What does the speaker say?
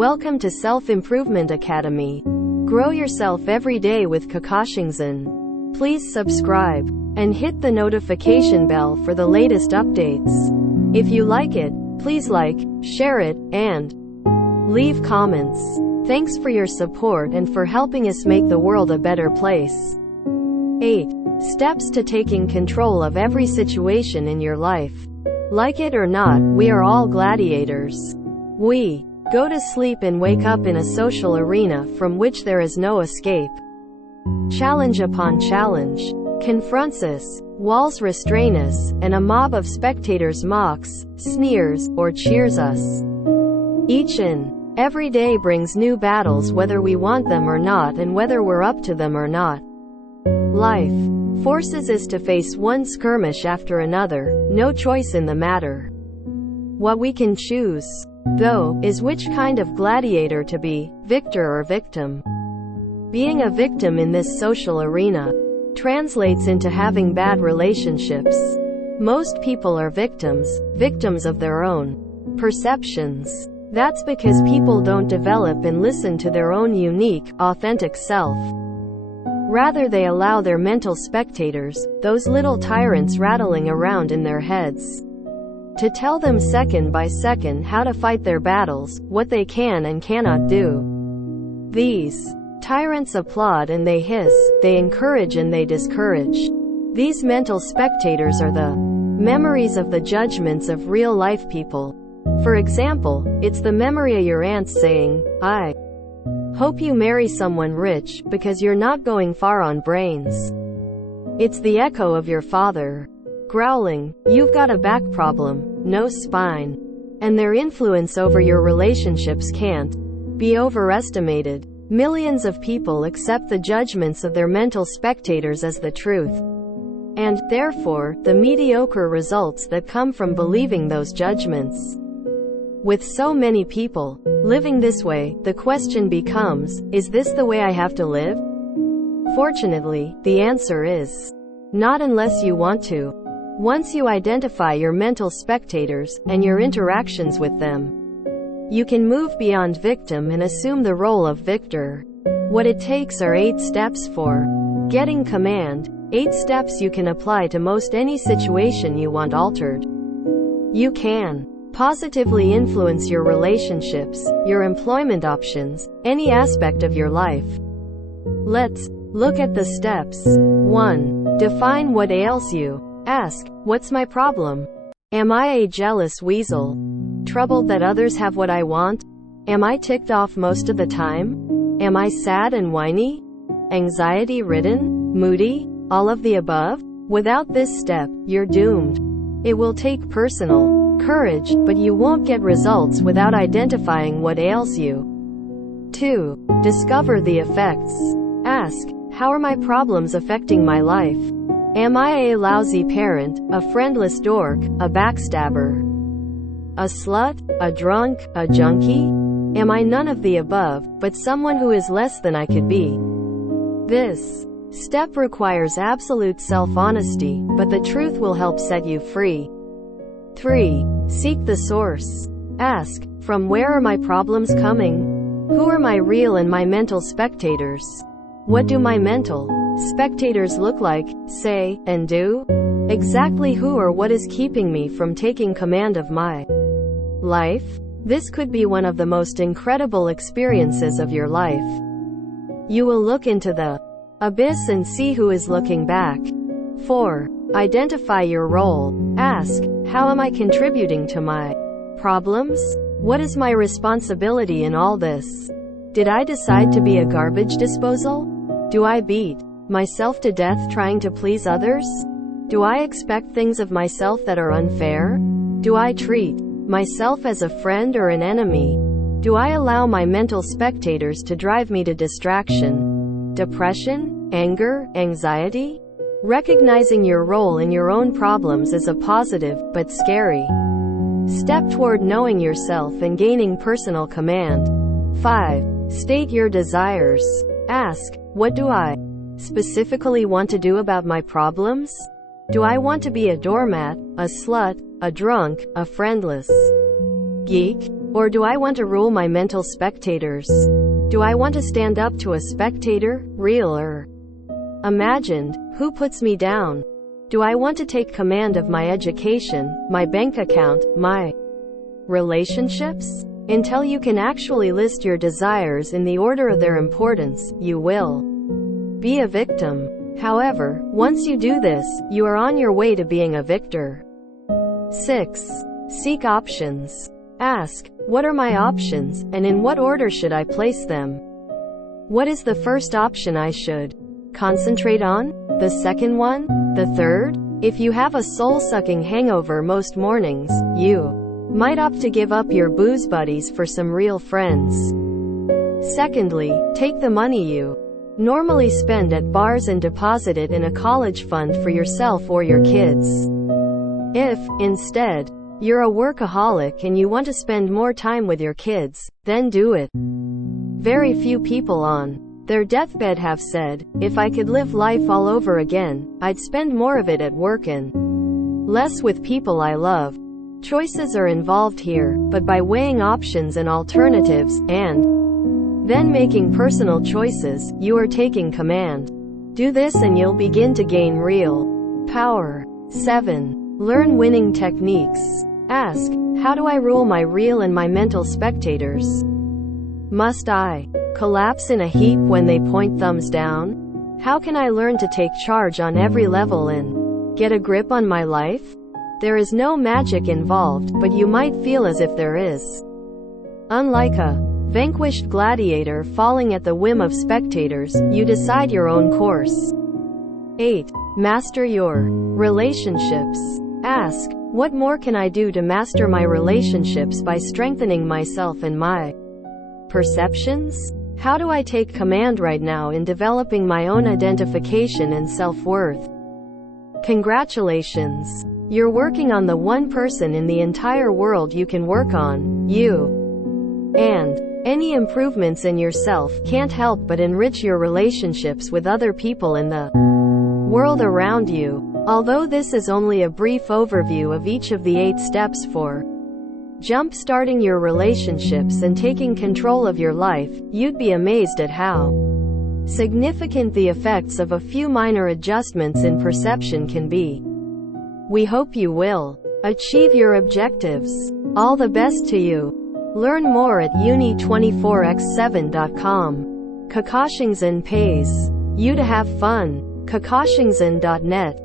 Welcome to Self-Improvement Academy. Grow yourself every day with kokoshungsan. Please subscribe and hit the notification bell for the latest updates. If you like it, please like, share it, and leave comments. Thanks for your support and for helping us make the world a better place. 8. Steps to taking control of every situation in your life. Like it or not, we are all gladiators. We go to sleep and wake up in a social arena from which there is no escape. Challenge upon challenge confronts us, walls restrain us, and a mob of spectators mocks, sneers, or cheers us. Each and every day brings new battles whether we want them or not and whether we're up to them or not. Life forces us to face one skirmish after another, no choice in the matter. What we can choose, though, is which kind of gladiator to be, victor or victim. Being a victim in this social arena translates into having bad relationships. Most people are victims of their own perceptions. That's because people don't develop and listen to their own unique, authentic self. Rather, they allow their mental spectators, those little tyrants rattling around in their heads, to tell them second by second how to fight their battles, what they can and cannot do. These tyrants applaud and they hiss, they encourage and they discourage. These mental spectators are the memories of the judgments of real-life people. For example, it's the memory of your aunt saying, "I hope you marry someone rich, because you're not going far on brains." It's the echo of your father growling, "You've got a back problem, no spine." And their influence over your relationships can't be overestimated. Millions of people accept the judgments of their mental spectators as the truth, and, therefore, the mediocre results that come from believing those judgments. With so many people living this way, the question becomes, is this the way I have to live? Fortunately, the answer is not unless you want to. Once you identify your mental spectators and your interactions with them, you can move beyond victim and assume the role of victor. What it takes are 8 steps for getting command. 8 steps you can apply to most any situation you want altered. You can positively influence your relationships, your employment options, any aspect of your life. Let's look at the steps. 1. Define what ails you. Ask, what's my problem? Am I a jealous weasel? Troubled that others have what I want? Am I ticked off most of the time? Am I sad and whiny? Anxiety-ridden? Moody? All of the above? Without this step, you're doomed. It will take personal courage, but you won't get results without identifying what ails you. 2. Discover the effects. Ask, how are my problems affecting my life? Am I a lousy parent, a friendless dork, a backstabber, a slut, a drunk, a junkie? Am I none of the above, but someone who is less than I could be? This step requires absolute self-honesty, but the truth will help set you free. 3. Seek the source. Ask, from where are my problems coming? Who are my real and my mental spectators? What do my mental spectators look like, say, and do? Exactly who or what is keeping me from taking command of my life? This could be one of the most incredible experiences of your life. You will look into the abyss and see who is looking back. 4. Identify your role. Ask, how am I contributing to my problems? What is my responsibility in all this? Did I decide to be a garbage disposal? Do I beat myself to death trying to please others? Do I expect things of myself that are unfair? Do I treat myself as a friend or an enemy? Do I allow my mental spectators to drive me to distraction, depression, anger, anxiety? Recognizing your role in your own problems is a positive, but scary, step toward knowing yourself and gaining personal command. 5. State your desires. Ask, what do I specifically want to do about my problems? Do I want to be a doormat, a slut, a drunk, a friendless geek? Or do I want to rule my mental spectators? Do I want to stand up to a spectator, real or imagined, who puts me down? Do I want to take command of my education, my bank account, my relationships? Until you can actually list your desires in the order of their importance, you will be a victim. However, once you do this, you are on your way to being a victor. 6. Seek options. Ask, what are my options, and in what order should I place them? What is the first option I should concentrate on? The second one? The third? If you have a soul-sucking hangover most mornings, you might opt to give up your booze buddies for some real friends. Secondly, take the money you normally spend at bars and deposit it in a college fund for yourself or your kids. If, instead, you're a workaholic and you want to spend more time with your kids, then do it. Very few people on their deathbed have said, if I could live life all over again, I'd spend more of it at work and less with people I love. Choices are involved here, but by weighing options and alternatives, and then making personal choices, you are taking command. Do this and you'll begin to gain real power. 7. Learn winning techniques. Ask, how do I rule my real and my mental spectators? Must I collapse in a heap when they point thumbs down? How can I learn to take charge on every level and get a grip on my life? There is no magic involved, but you might feel as if there is. Unlike a vanquished gladiator falling at the whim of spectators, you decide your own course. 8. Master your relationships. Ask, what more can I do to master my relationships by strengthening myself and my perceptions? How do I take command right now in developing my own identification and self-worth? Congratulations! You're working on the one person in the entire world you can work on, you. And any improvements in yourself can't help but enrich your relationships with other people in the world around you. Although this is only a brief overview of each of the 8 steps for jump-starting your relationships and taking control of your life, you'd be amazed at how significant the effects of a few minor adjustments in perception can be. We hope you will achieve your objectives. All the best to you. Learn more at uni24x7.com. Kokoshungsan pays you to have fun. kokoshungsan.net